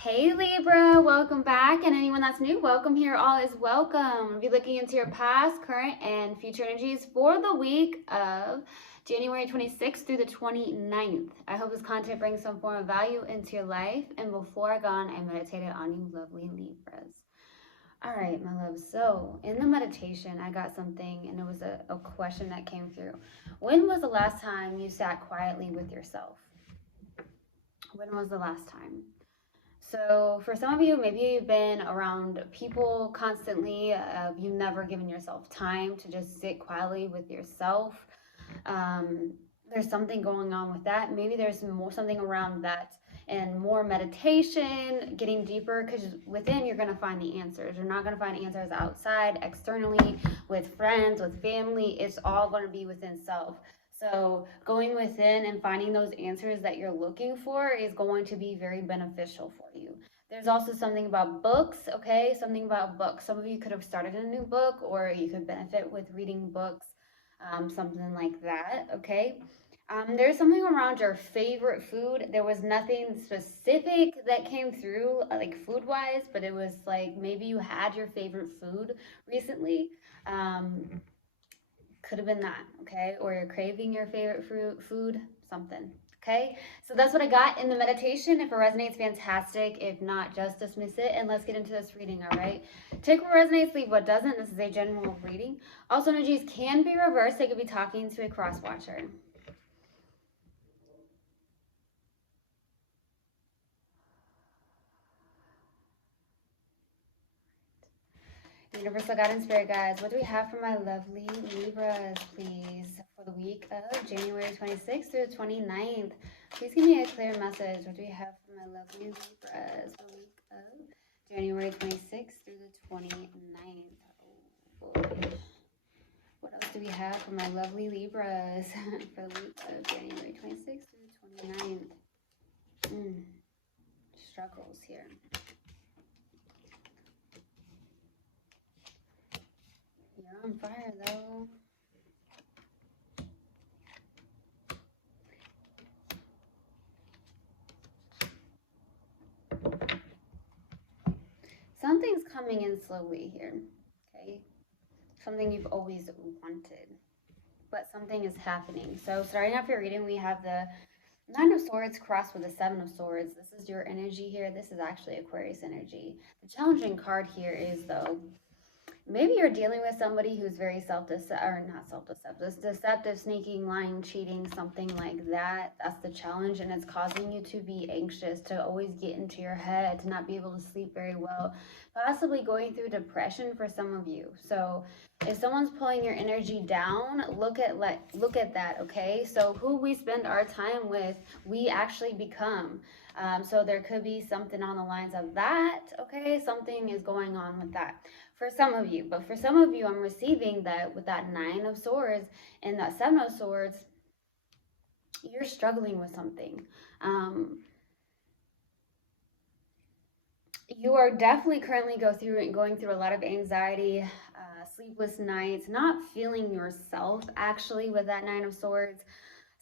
Hey Libra, welcome back. And anyone that's new, welcome here. All is welcome. We'll be looking into your past, current, and future energies for the week of January 26th through the 29th. I hope this content brings some form of value into your life. And before I go on, I meditated on you lovely Libras. All right, my love. So in the meditation, I got something, and it was a question that came through. When was the last time you sat quietly with yourself? When was the last time? So, for some of you, maybe you've been around people constantly. You've never given yourself time to just sit quietly with yourself. Um, there's something going on with that. Maybe there's more something around that and more meditation, getting deeper, because within you're going to find the answers. You're not going to find answers outside, externally, with friends, with family. It's all going to be within self. So going within and finding those answers that you're looking for is going to be very beneficial for you. There's also something about books, okay? Something about books. Some of you could have started a new book, or you could benefit with reading books, something like that, okay? There's something around your favorite food. There was nothing specific that came through, like food wise, but it was like maybe you had your favorite food recently. Um, could have been that, okay? Or you're craving your favorite food, something, okay? So that's what I got in the meditation. If it resonates, fantastic. If not, just dismiss it and let's get into this reading, all right? Take what resonates, leave what doesn't. This is a general reading. Also, energies can be reversed. They could be talking to a cross watcher. Universal God and Spirit Guides, what do we have for my lovely Libras, please, for the week of January 26th through the 29th? Please give me a clear message. What do we have for my lovely Libras for the week of January 26th through the 29th? Oh boy. What else do we have for my lovely Libras for the week of January 26th through the 29th? Struggles here. You're on fire, though. Something's coming in slowly here, okay? Something you've always wanted, but something is happening. So starting off your reading, we have the Nine of Swords crossed with the Seven of Swords. This is your energy here. This is actually Aquarius energy. The challenging card here is, though, maybe you're dealing with somebody who's very self-deceptive, or not self-deceptive, deceptive, sneaking, lying, cheating, something like that. That's the challenge, and it's causing you to be anxious, to always get into your head, to not be able to sleep very well, possibly going through depression for some of you. So if someone's pulling your energy down, look at that, okay? So who we spend our time with, we actually become. So there could be something on the lines of that, okay? Something is going on with that for some of you. But for some of you, I'm receiving that with that Nine of Swords and that Seven of Swords, you're struggling with something. You are definitely currently going through a lot of anxiety, sleepless nights, not feeling yourself actually with that Nine of Swords.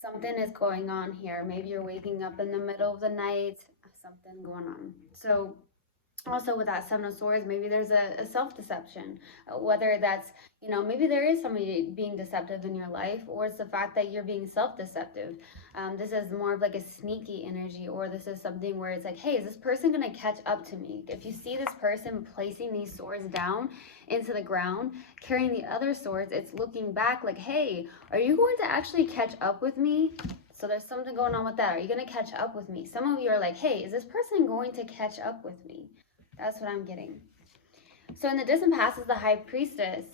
Something is going on here. Maybe you're waking up in the middle of the night, something going on. So also with that Seven of Swords, maybe there's a self-deception, whether that's, maybe there is somebody being deceptive in your life, or it's the fact that you're being self-deceptive. This is more of like a sneaky energy, or this is something where it's like, hey, is this person going to catch up to me? If you see this person placing these swords down into the ground, carrying the other swords, it's looking back like, hey, are you going to actually catch up with me? So there's something going on with that. Are you going to catch up with me? Some of you are like, hey, is this person going to catch up with me? That's what I'm getting. So in the distant past is the High Priestess.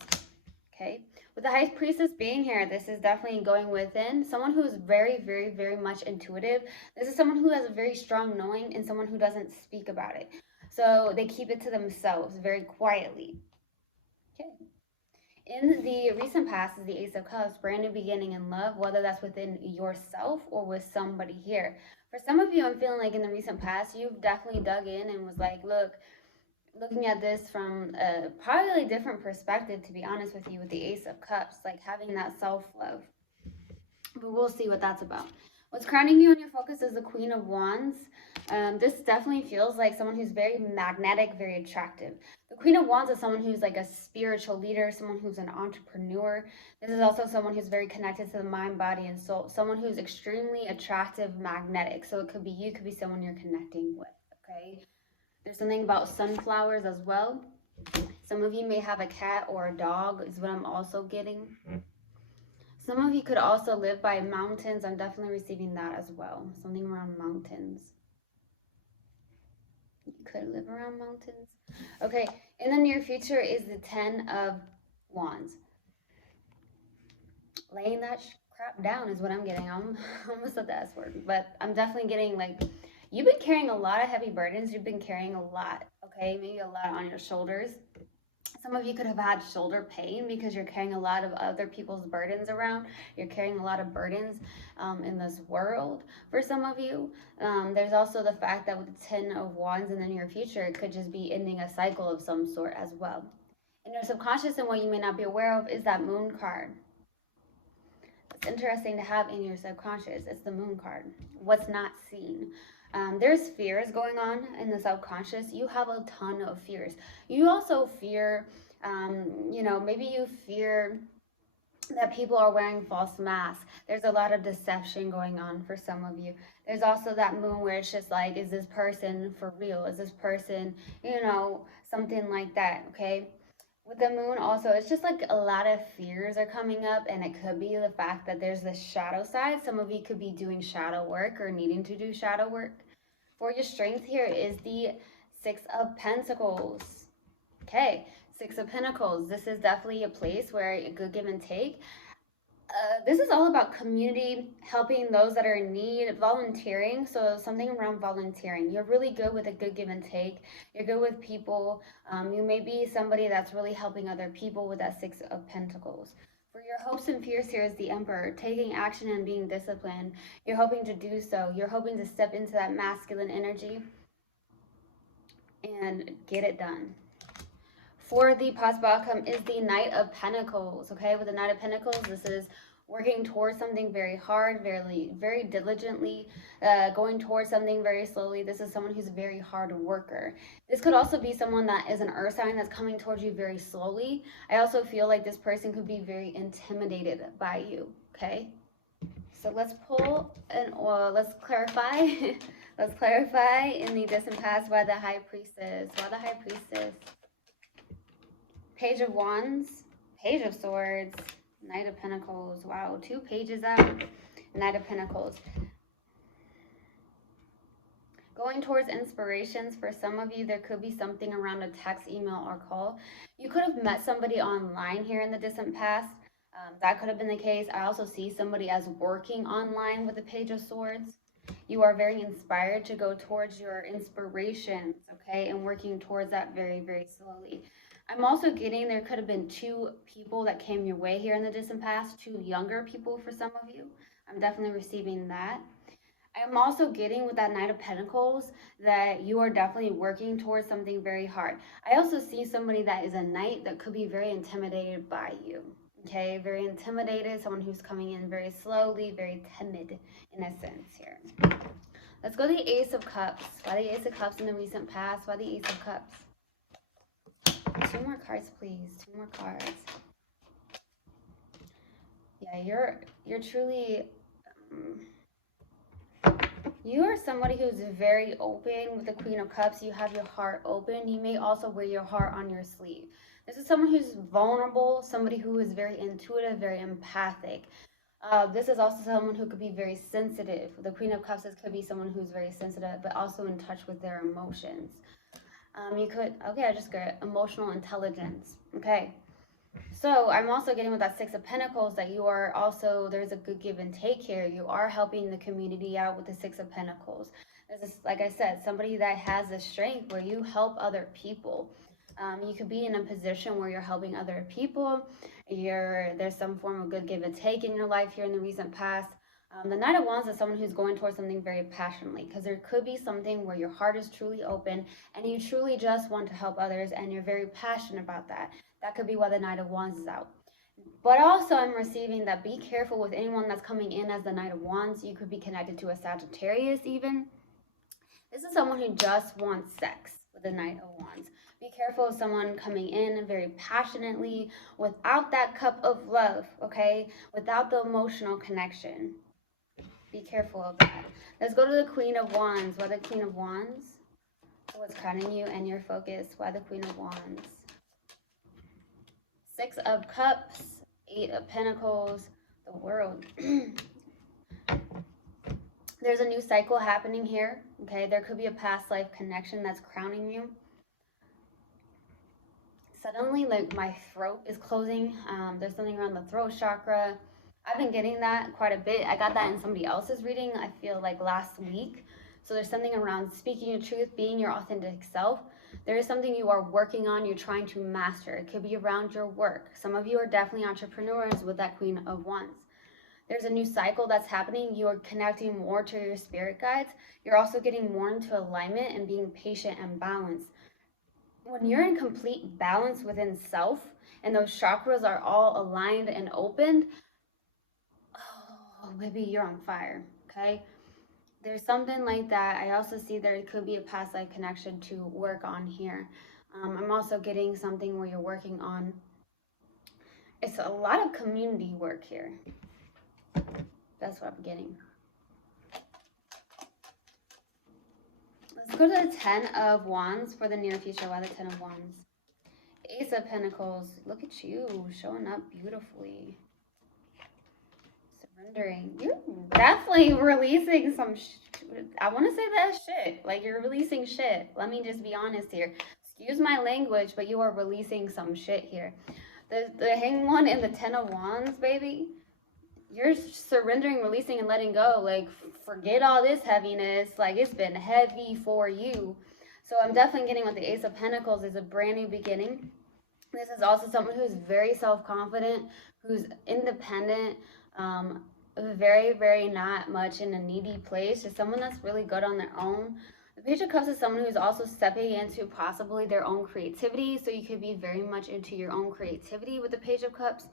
Okay. With the High Priestess being here, this is definitely going within. Someone who is very, very, very much intuitive. This is someone who has a very strong knowing and someone who doesn't speak about it. So they keep it to themselves very quietly. Okay. In the recent past is the Ace of Cups, brand new beginning in love, whether that's within yourself or with somebody here. For some of you, I'm feeling like in the recent past, you've definitely dug in and was like, look, looking at this from a probably different perspective, to be honest with you, with the Ace of Cups, like having that self-love. But we'll see what that's about. What's crowning you on your focus is the Queen of Wands. This definitely feels like someone who's very magnetic, very attractive. The Queen of Wands is someone who's like a spiritual leader, someone who's an entrepreneur. This is also someone who's very connected to the mind, body, and soul. Someone who's extremely attractive, magnetic. So it could be you, could be someone you're connecting with. Okay. There's something about sunflowers as well. Some of you may have a cat or a dog, is what I'm also getting. Some of you could also live by mountains. I'm definitely receiving that as well. Something around mountains. You could live around mountains. Okay, in the near future is the 10 of Wands. Laying that crap down is what I'm getting. I'm almost at the S word, but I'm definitely getting like, you've been carrying a lot of heavy burdens. You've been carrying a lot, okay? Maybe a lot on your shoulders. Some of you could have had shoulder pain because you're carrying a lot of other people's burdens around. You're carrying a lot of burdens in this world for some of you. There's also the fact that with the 10 of Wands in the near future, it could just be ending a cycle of some sort as well. In your subconscious, and what you may not be aware of, is that Moon card. It's interesting to have in your subconscious. It's the Moon card. What's not seen. There's fears going on in the subconscious. You have a ton of fears. You also fear, maybe you fear that people are wearing false masks. There's a lot of deception going on for some of you. There's also that moon where it's just like, is this person for real? Is this person, something like that, okay? With the moon also, it's just like a lot of fears are coming up, and it could be the fact that there's this shadow side. Some of you could be doing shadow work or needing to do shadow work. For your strength here is the 6 of Pentacles. Okay, 6 of Pentacles. This is definitely a place where a good give and take. This is all about community, helping those that are in need, volunteering. So something around volunteering. You're really good with a good give and take. You're good with people. You may be somebody that's really helping other people with that 6 of Pentacles. For your hopes and fears here is the Emperor, taking action and being disciplined. You're hoping to do so. You're hoping to step into that masculine energy and get it done. For the possible outcome is the Knight of Pentacles, okay? With the Knight of Pentacles, this is working towards something very hard, very diligently, going towards something very slowly. This is someone who's a very hard worker. This could also be someone that is an earth sign that's coming towards you very slowly. I also feel like this person could be very intimidated by you, okay? So let's pull an oil, let's clarify. Let's clarify in the distant past why the High Priestess. Why the High Priestess? Page of Wands, Page of Swords, Knight of Pentacles. Wow, 2 pages out. Knight of Pentacles. Going towards inspirations, for some of you, there could be something around a text, email, or call. You could have met somebody online here in the distant past. That could have been the case. I also see somebody as working online with the Page of Swords. You are very inspired to go towards your inspirations, okay, and working towards that very, very slowly. I'm also getting there could have been 2 people that came your way here in the distant past, 2 younger people for some of you. I'm definitely receiving that. I'm also getting with that Knight of Pentacles that you are definitely working towards something very hard. I also see somebody that is a knight that could be very intimidated by you. Okay, very intimidated, someone who's coming in very slowly, very timid in a sense here. Let's go to the Ace of Cups. Why the Ace of Cups in the recent past? Why the Ace of Cups? 2 more cards, please. 2 more cards. Yeah, you're truly... you are somebody who's very open with the Queen of Cups. You have your heart open. You may also wear your heart on your sleeve. This is someone who's vulnerable, somebody who is very intuitive, very empathic. This is also someone who could be very sensitive. The Queen of Cups could be someone who's very sensitive, but also in touch with their emotions. I just got emotional intelligence. Okay. So I'm also getting with that 6 of Pentacles that you are also, there's a good give and take here. You are helping the community out with the 6 of Pentacles. This is, like I said, somebody that has the strength where you help other people. You could be in a position where you're helping other people. There's some form of good give and take in your life here in the recent past. The Knight of Wands is someone who's going towards something very passionately, because there could be something where your heart is truly open and you truly just want to help others and you're very passionate about that. That could be why the Knight of Wands is out. But also I'm receiving that be careful with anyone that's coming in as the Knight of Wands. You could be connected to a Sagittarius even. This is someone who just wants sex with the Knight of Wands. Be careful of someone coming in very passionately without that cup of love, okay? Without the emotional connection. Be careful of that. Let's go to the Queen of Wands. Why the Queen of Wands? What's crowning you and your focus? Why the Queen of Wands? Six of Cups, Eight of Pentacles, the World. There's a new cycle happening here, okay? There could be a past life connection that's crowning you. Suddenly, like, my throat is closing. There's something around the throat chakra. I've been getting that quite a bit. I got that in somebody else's reading, I feel like last week. So there's something around speaking your truth, being your authentic self. There is something you are working on, you're trying to master. It could be around your work. Some of you are definitely entrepreneurs with that Queen of Wands. There's a new cycle that's happening. You are connecting more to your spirit guides. You're also getting more into alignment and being patient and balanced. When you're in complete balance within self and those chakras are all aligned and opened, oh, maybe you're on fire, okay? There's something like that. I also see there could be a past life connection to work on here. I'm also getting something where you're working on, it's a lot of community work here. That's what I'm getting. Let's go to the Ten of Wands for the near future. Why the Ten of Wands? Ace of Pentacles. Look at you showing up beautifully. Surrendering. You're definitely releasing some I want to say that shit. Like, you're releasing shit. Let me just be honest here. Excuse my language, but you are releasing some shit here. The Hanged One and the Ten of Wands, baby. You're surrendering, releasing, and letting go. Like, forget all this heaviness. Like, it's been heavy for you. So I'm definitely getting with the Ace of Pentacles is a brand new beginning. This is also someone who's very self-confident, who's independent, very, very not much in a needy place. Just someone that's really good on their own. The Page of Cups is someone who's also stepping into possibly their own creativity. So you could be very much into your own creativity with the Page of Cups,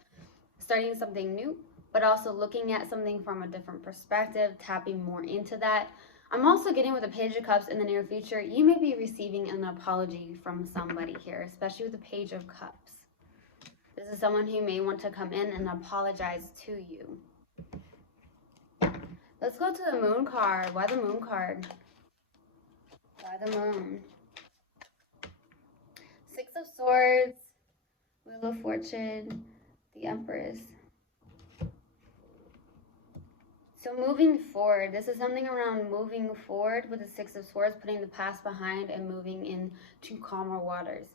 starting something new, but also looking at something from a different perspective, tapping more into that. I'm also getting with the Page of Cups in the near future, you may be receiving an apology from somebody here, especially with the Page of Cups. This is someone who may want to come in and apologize to you. Let's go to the Moon card. Why the Moon card? Why the Moon? Six of Swords, Wheel of Fortune, the Empress. So moving forward, this is something around moving forward with the Six of Swords, putting the past behind and moving into calmer waters.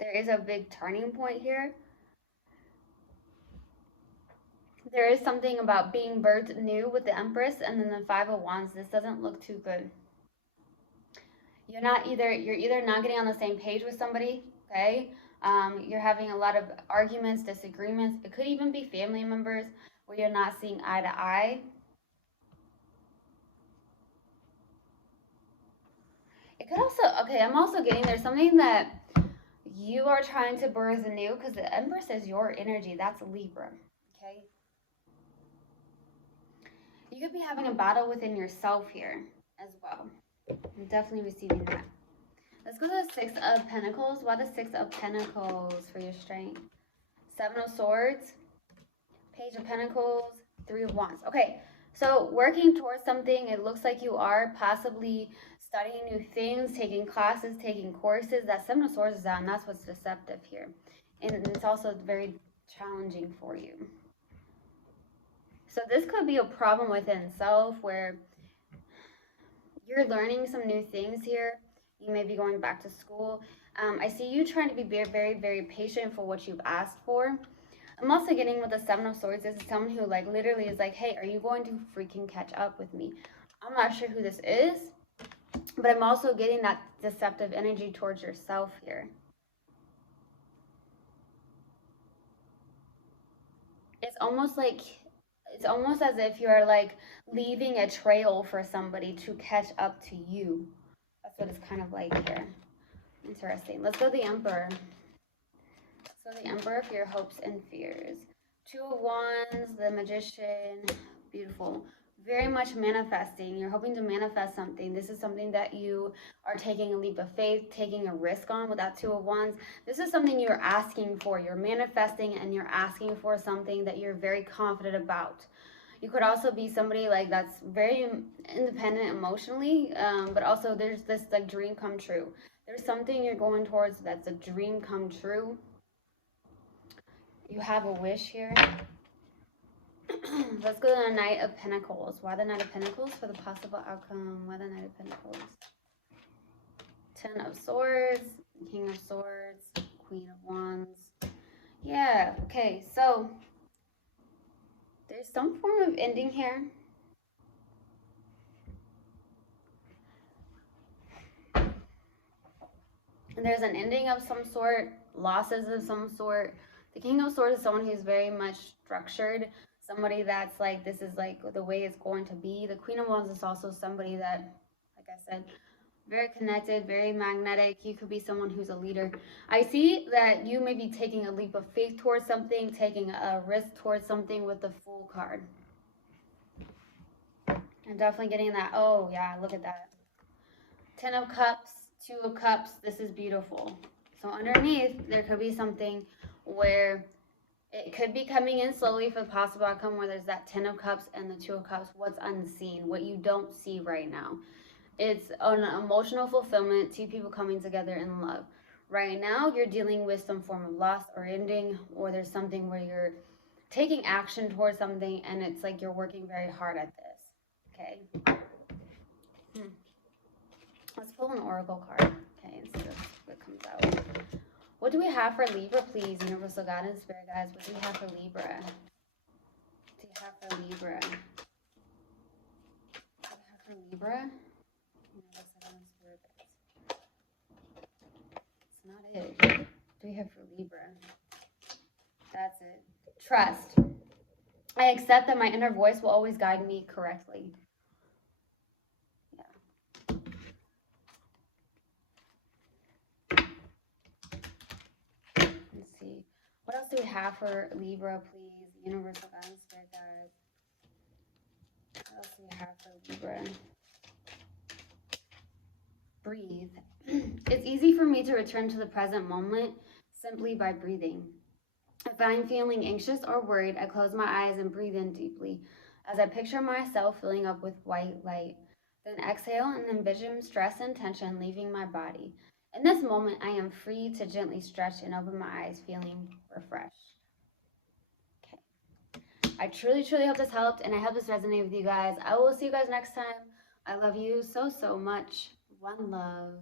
There is a big turning point here. There is something about being birthed new with the Empress and then the Five of Wands. This doesn't look too good. You're either not getting on the same page with somebody, okay? You're having a lot of arguments, disagreements. It could even be family members where you're not seeing eye to eye. It could also, okay, I'm also getting there's something that you are trying to birth anew because the Empress is your energy. That's Libra, okay? You could be having a battle within yourself here as well. I'm definitely receiving that. Let's go to the Six of Pentacles. Why the Six of Pentacles for your strength? Seven of Swords, Page of Pentacles, Three of Wands. Okay, so working towards something, it looks like you are possibly studying new things, taking classes, taking courses. That Seven of Swords is out, and that's what's deceptive here. And it's also very challenging for you. So this could be a problem within self where you're learning some new things here. You may be going back to school. I see you trying to be very, very, very patient for what you've asked for. I'm also getting with the Seven of Swords, this is someone who like literally is like, hey, are you going to freaking catch up with me? I'm not sure who this is, but I'm also getting that deceptive energy towards yourself here. It's almost as if you're like leaving a trail for somebody to catch up to you. That's what it's kind of like here. Interesting. Let's go to the Emperor. So the Emperor for your hopes and fears. Two of Wands, the Magician, beautiful. Very much manifesting. You're hoping to manifest something. This is something that you are taking a leap of faith, taking a risk on with that Two of Wands. This is something you're asking for. You're manifesting and you're asking for something that you're very confident about. You could also be somebody like that's very independent emotionally, but also there's this like dream come true. There's something you're going towards that's a dream come true. You have a wish here. Let's go to the Knight of Pentacles. Why the Knight of Pentacles for the possible outcome? Why the Knight of Pentacles? Ten of Swords, King of Swords, Queen of Wands. Yeah, okay, so there's some form of ending here. And there's an ending of some sort, losses of some sort. The King of Swords is someone who's very much structured, somebody that's like, this is like the way it's going to be. The Queen of Wands is also somebody that, like I said, very connected, very magnetic. You could be someone who's a leader. I see that you may be taking a leap of faith towards something, taking a risk towards something with the Fool card. I'm definitely getting that. Oh, yeah, look at that. Ten of Cups, Two of Cups. This is beautiful. So underneath, there could be something where it could be coming in slowly for the possible outcome where there's that Ten of Cups and the Two of Cups. What's unseen, what you don't see right now. It's an emotional fulfillment, two people coming together in love. Right now, you're dealing with some form of loss or ending, or there's something where you're taking action towards something and it's like you're working very hard at this. Okay. Let's pull an oracle card. Okay, and see what comes out. What do we have for Libra, please? Universal Guidance, Spirit Guides. What do we have for Libra? What do you have for Libra? What do we have for Libra? Universal Guidance, Spirit Guides. It's not it. What do we have for Libra? That's it. Trust. I accept that my inner voice will always guide me correctly. What else do we have for Libra, please? Universal Guidance, Spirit Guides. What else do we have for Libra? Breathe. It's easy for me to return to the present moment simply by breathing. If I'm feeling anxious or worried, I close my eyes and breathe in deeply as I picture myself filling up with white light. Then exhale and envision stress and tension leaving my body. In this moment, I am free to gently stretch and open my eyes, feeling refreshed. Okay. I truly, truly hope this helped, and I hope this resonated with you guys. I will see you guys next time. I love you so, so much. One love.